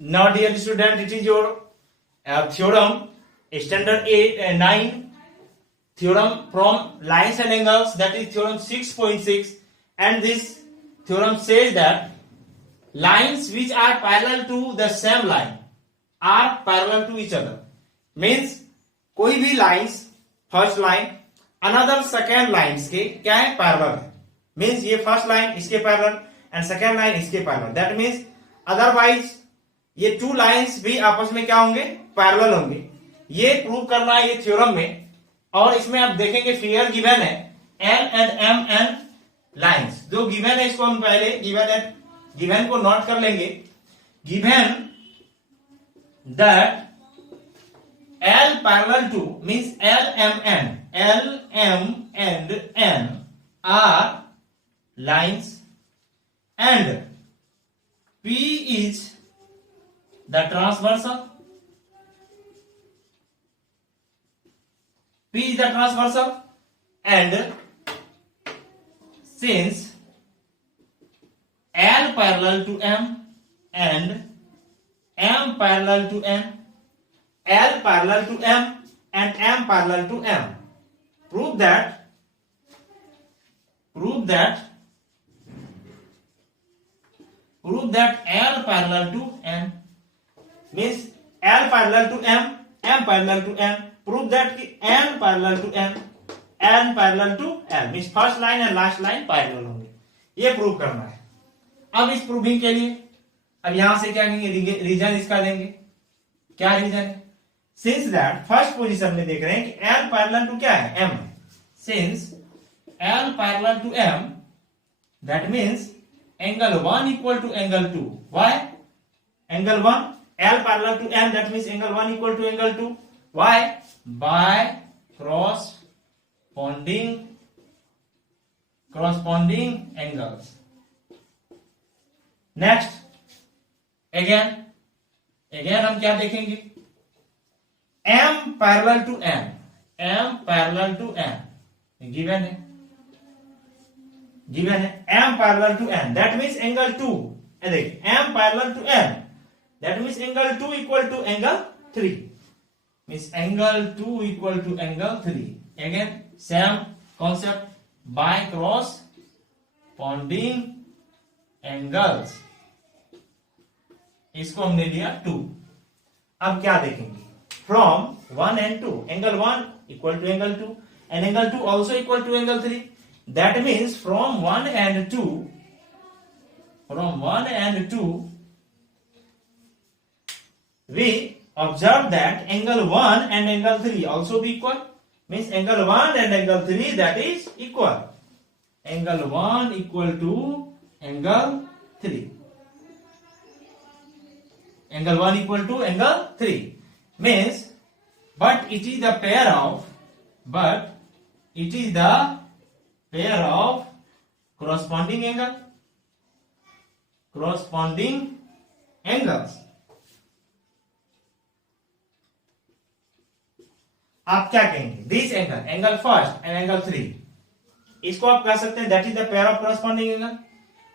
Now, dear student, it is your theorem, standard 9 theorem from lines and angles, that is theorem 6.6, and this theorem says that lines which are parallel to the same line are parallel to each other. Means कोई भी lines first line another second lines के क्या है, parallel है. Means ये first line इसके parallel and second line इसके parallel. That means otherwise ये टू लाइंस भी आपस में क्या होंगे, पैरेलल होंगे. ये प्रूव करना है ये थ्योरम में. और इसमें आप देखेंगे फिगर गिवन है L and M and lines जो गिवन है, इसको हम पहले गिवन को नोट कर लेंगे. Given that L parallel to means L M and N are lines and P is the transversal. P is the transversal, and since L parallel to M and M parallel to N, L parallel to M and M parallel to M, prove that L parallel to N means L parallel to M, M parallel to N. Prove that कि N parallel to M, N parallel to L means first line and last line parallel होंगे. ये prove करना है. अब इस proving के लिए अब यहां से क्या करेंगे, रीजन इसका देंगे. क्या रीजन है? सिंस दैट फर्स्ट पोजीशन में देख रहे हैं कि L पैरेलल टू क्या है, M. Since L parallel to M, that means angle 1 equal to angle 2. Why? Angle 1 L parallel to M, that means angle 1 equal to angle 2. Why? By corresponding angles. Next again हम क्या देखेंगे, M parallel to M, M parallel to M given है M parallel to M, that means angle 2. देखिए M parallel to M, that means angle 2 equal to angle 3, means angle 2 equal to angle 3. Again same concept, by corresponding angles. इसको हमने लिया 2. अब क्या देखेंगे, from 1 and 2, angle 1 equal to angle 2 and angle 2 also equal to angle 3. That means from 1 and 2 we observe that angle 1 and angle 3 also be equal. Means angle 1 and angle 3 that is equal. Angle 1 equal to angle 3. Angle 1 equal to angle 3 means, but it is the pair of corresponding angles. आप क्या कहेंगे, this angle first and angle 3, इसको आप कह सकते हैं that is the pair of corresponding angle.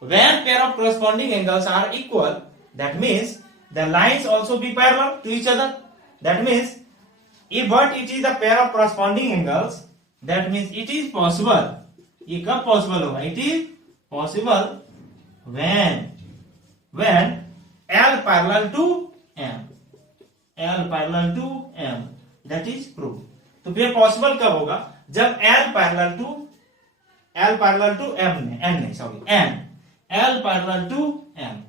When pair of corresponding angles are equal, that means the lines also be parallel to each other. That means but it is the pair of corresponding angles, that means it is possible. ये कब possible होगा, it is possible when L parallel to M, that is proof. तो फिर possible कब होगा, जब L parallel to M,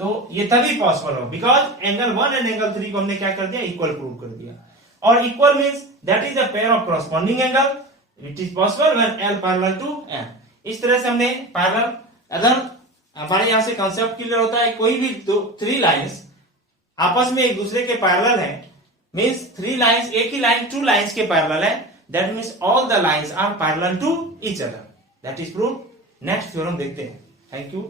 तो ये तभी पॉसिबल हो बिकॉज एंगल 1 एंड एंगल 3 को हमने क्या कर दिया, इक्वल प्रूव कर दिया. और equal means that is the pair of corresponding angle. It is possible when L parallel to M. इस तरह से हमने पैरेलल, अगर हमारे यहां से कंसेप्ट क्लियर होता है, कोई भी दो 3 लाइंस आपस में एक दूसरे के पैरेलल है, मींस 3 लाइंस एक ही लाइन 2 लाइंस के पैरेलल है, that means all the lines are parallel to each other. That is proof. Next theorem देखते हैं. Thank you.